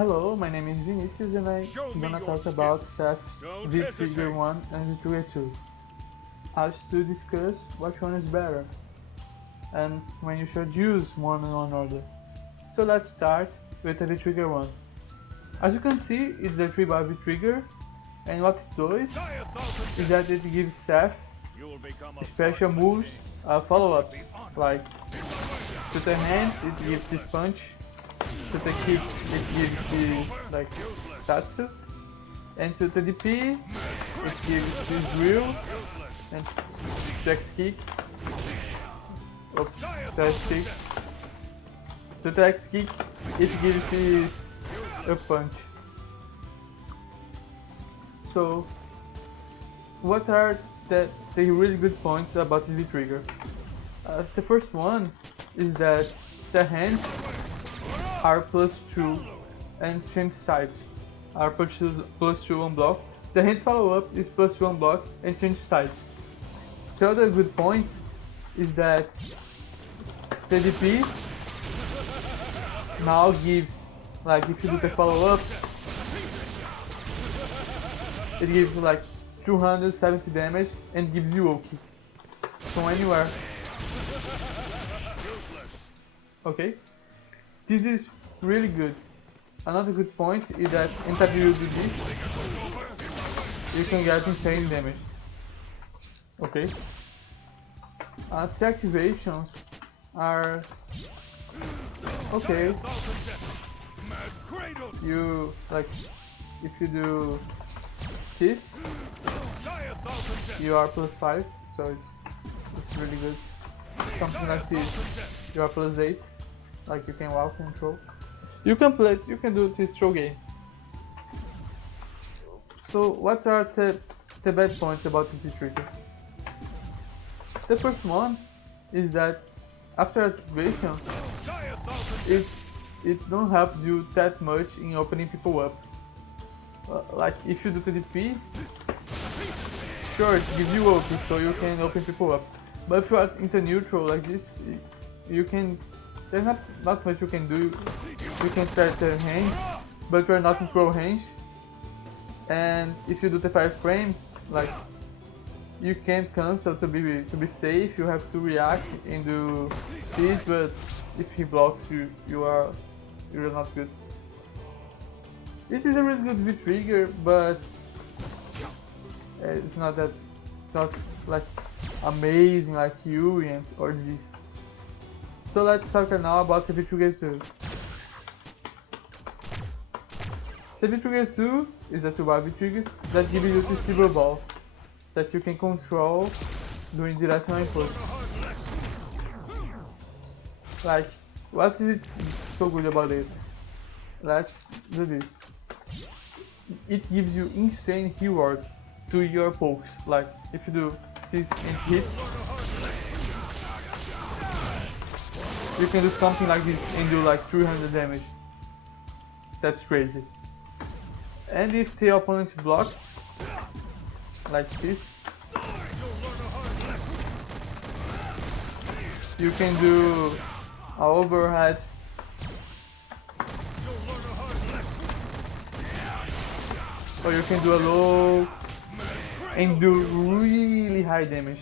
Hello, my name is Vinicius and I'm gonna talk about Seth's V-Trigger 1 and V-Trigger 2. As to discuss which one is better and when you should use one or another. So let's start with the V-Trigger 1. As you can see, it's a 3-bar V-Trigger, and what it does is that it gives Seth special moves follow-up, like to the hands it gives this punch, to the kick it gives the like Tatsu, and to the DP it gives this drill and check kick. Oops, dash kick. To the X kick it gives this a punch. So what are the really good points about the V-Trigger? The first one is that the hands are +2 and change sides are +2 on block. The hands follow up is +2 on block and change sides. The other good point is that the DP now gives, like if you do the follow up, it gives like 270 damage and gives you Oki from anywhere. Okay, this is really good. Another good point is that anytime you do this, you can get insane damage. Okay, the activations are okay. You like if you do this, you are +5, so it's really good. Something like this, you are +8, like you can walk and throw. You can do this throw game. So what are the bad points about the V-Trigger? The first one is that after activation, it don't help you that much in opening people up. Like if you do TDP, sure it gives you open, so you can open people up. But if you are into neutral like this, you can. There's not much you can do. You can start the range, but you are not in pro range. And if you do the 5 frame, like you can't cancel to be safe. You have to react and do speed. But if he blocks you, you're not good. This is a really good V-Trigger, but it's not like amazing like Yui or this. So let's talk now about the V-Trigger 2. The V-Trigger 2 is a 2-bar V-Trigger that gives you the silver ball that you can control during directional input. Like, what is it so good about it? Let's do this. It gives you insane reward to your pokes. Like if you do this and hit, you can do something like this and do like 300 damage. That's crazy. And if the opponent blocks like this, you can do a overhead. Or you can do a low and do really high damage.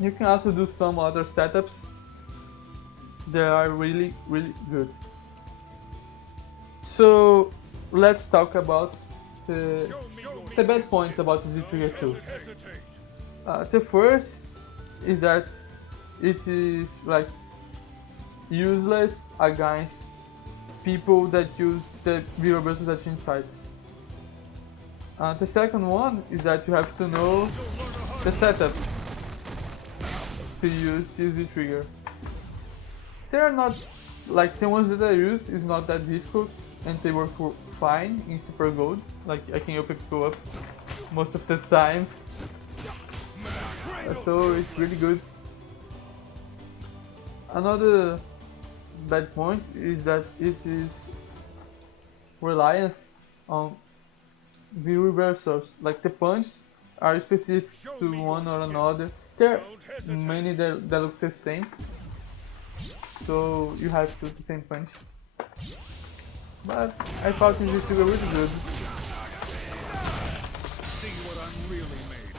You can also do some other setups that are really good. So let's talk about the bad points about the V-Trigger 2. The first is that it is like useless against people that use the zero versus action sides. The second one is that you have to know the setup to use this V-Trigger. They are not, like the ones that I use is not that difficult and they work fine in Super Gold. Like I can open people up most of the time. So it's really good. Another bad point is that it is reliant on the reversals, like the punches are specific to one or another. There are many that look the same, so you have to do the same punch. but I thought this was really good. See what I'm really made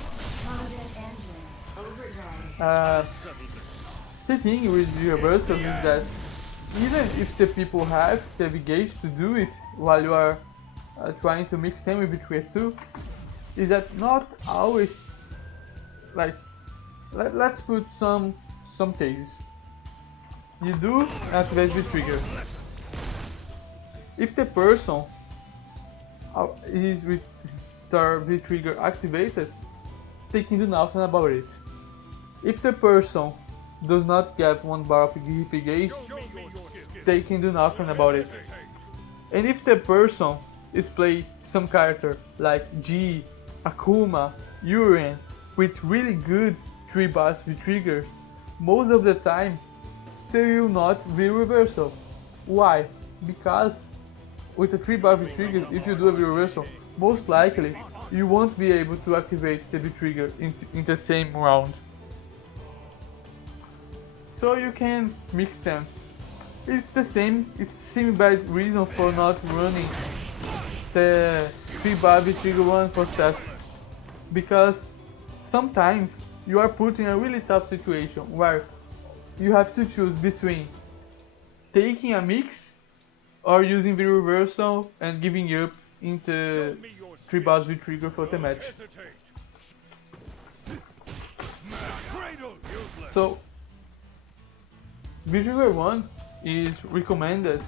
The thing with reversal is that even if the people have the gauge to do it while you are trying to mix them with between two, is that not always like let's put some cases. You do activate the trigger. If the person is with their V trigger activated, they can do nothing about it. If the person does not get 1 bar of HP gauge, they can do nothing about it. And if the person is playing some character like G, Akuma, Urien with really good 3 bars V trigger, most of the time they will not be reversal. Why? Because with a 3 bar V trigger, if you do a V reversal, most likely you won't be able to activate the V trigger in the same round. So you can mix them. It's the same bad reason for not running the 3 bar V trigger one for Seth. Because sometimes you are put in a really tough situation where you have to choose between taking a mix or using the reversal and giving up into 3 bars V trigger for the match. So V trigger 1 is recommended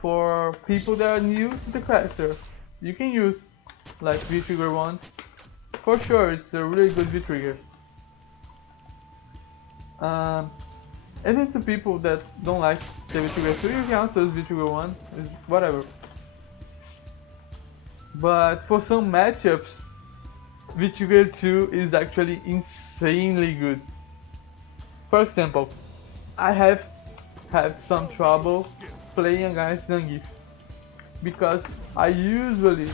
for people that are new to the character. You can use like V trigger 1. For sure, it's a really good V trigger. Even to people that don't like the V trigger 2, you can also use V trigger 1. It's whatever. But for some matchups, V trigger 2 is actually insanely good. For example, I have had some trouble playing against Zangief because I usually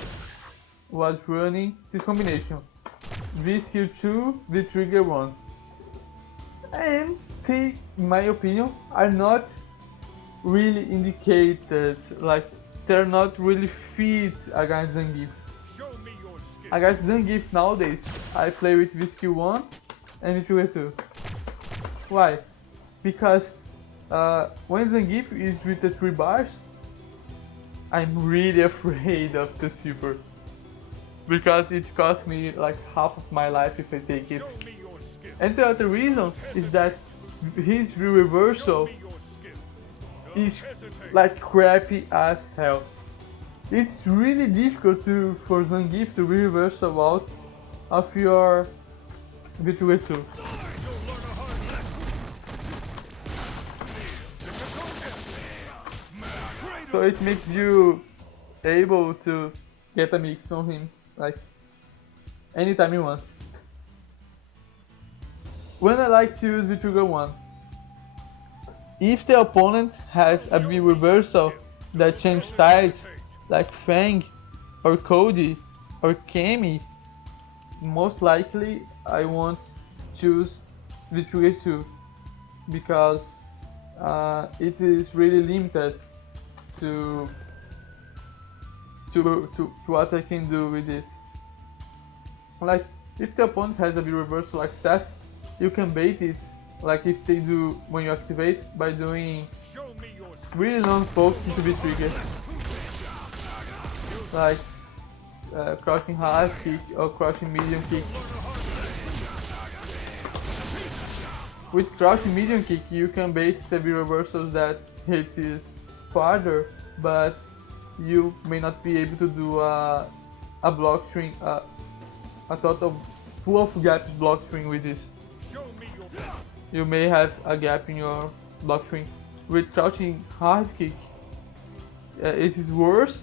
was running this combination V skill 2, V trigger 1, and they, in my opinion, are not really indicated, like they're not really fit against Zangief. Against Zangief nowadays, I play with V skill 1 and V trigger 2. Why? Because when Zangief is with the 3 bars, I'm really afraid of the super. Because it costs me like half of my life if I take it. And the other reason is that his reversal is like crappy as hell. It's really difficult for Zangief to reversal out of your V2 2. So it makes you able to get a mix on him, like anytime you want. When I like to use V trigger 1, if the opponent has a V reversal that changes sides, like Fang or Cody or Kami, most likely I won't choose V trigger 2 because it is really limited to what I can do with it. Like if the opponent has a V reversal like Seth, you can bait it, like if they do when you activate, by doing really long pokes into V trigger, like crouching hard kick or crouching medium kick. With crouching medium kick, you can bait the V reversals that hits it farther, but you may not be able to do a block string, a total full of gap block string with this. You may have a gap in your block string. With crouching hard kick, it is worse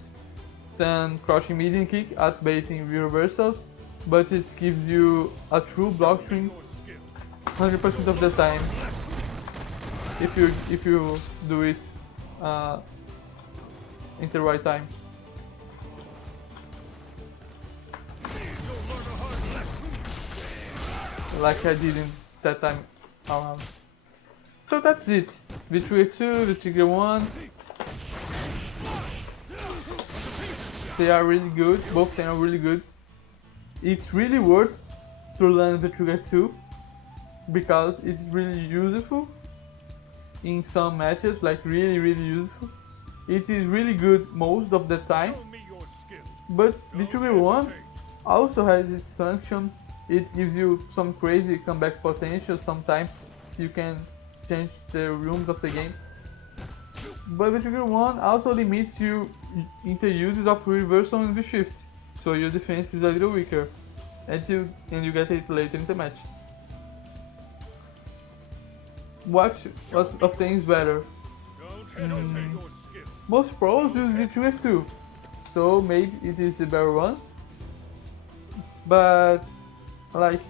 than crouching medium kick at baiting V reversals, but it gives you a true block string 100% of the time if you do it in the right time. Like I did in that time around. So that's it. V trigger 2, V trigger 1. They are really good, both of them are really good. It's really worth to learn the Trigger 2 because it's really useful in some matches, like really useful. It is really good most of the time, Show me your skill. but the Trigger 1 hesitate. also has its function. It gives you some crazy comeback potential. Sometimes you can change the rooms of the game. But the Trigger 1 also limits you into uses of reversal and V-shift, so your defense is a little weaker, and you get it later in the match. What of things better? Don't hesitate your skill. Most pros use the Trigger 2, so maybe it is the better one. But like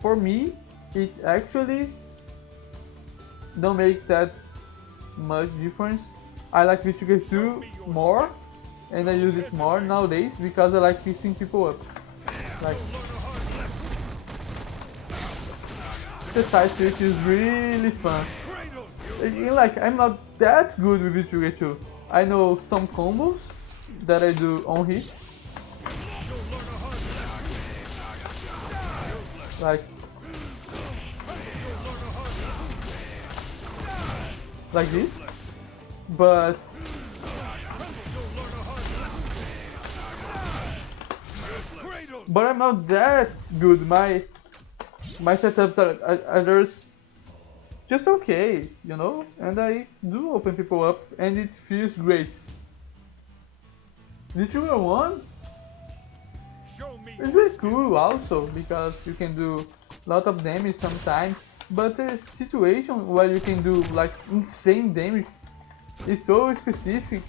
for me, it actually don't make that much difference. I like V-Trigger 2 more, and I use it more nowadays because I like pissing people up. Like the side switch is really fun. Like I'm not that good with V-Trigger 2. I know some combos that I do on hit. Like this, but I'm not that good. My setups are just okay, you know, and I do open people up, and it feels great. The Trigger 1 Show me is your really skill. cool also because you can do a lot of damage sometimes, but the situation where you can do like insane damage is so specific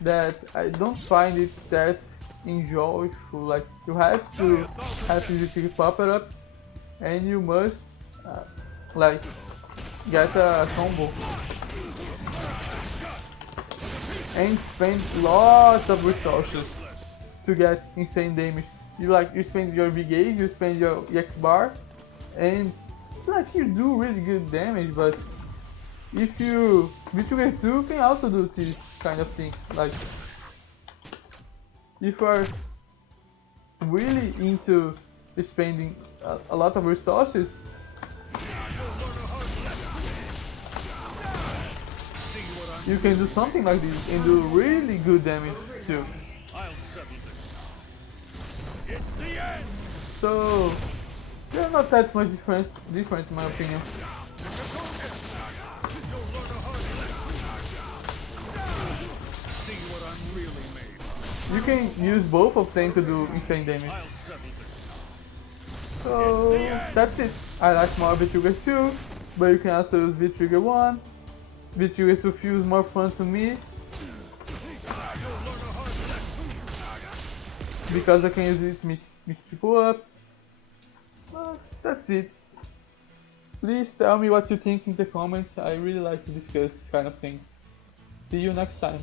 that I don't find it that enjoyable. Like you have to pop it up, and you must like get a combo and spend lots of resources to get insane damage. You spend your V gauge, you spend your EX bar, and like you do really good damage. But if you V-Trigger 2 can also do this kind of thing. Like if you are really into spending a lot of resources, you can do something like this and do really good damage too. I'll settle this. It's the end. So they're not that much different in my opinion. See what I'm really made of. You can use both of them to do insane damage. I'll settle this. So that's it. I like more V-Trigger 2, but you can also use V-Trigger 1. V-Trigger 2 feels more fun to me because I can use it to mix people up. That's it. Please tell me what you think in the comments. I really like to discuss this kind of thing. See you next time.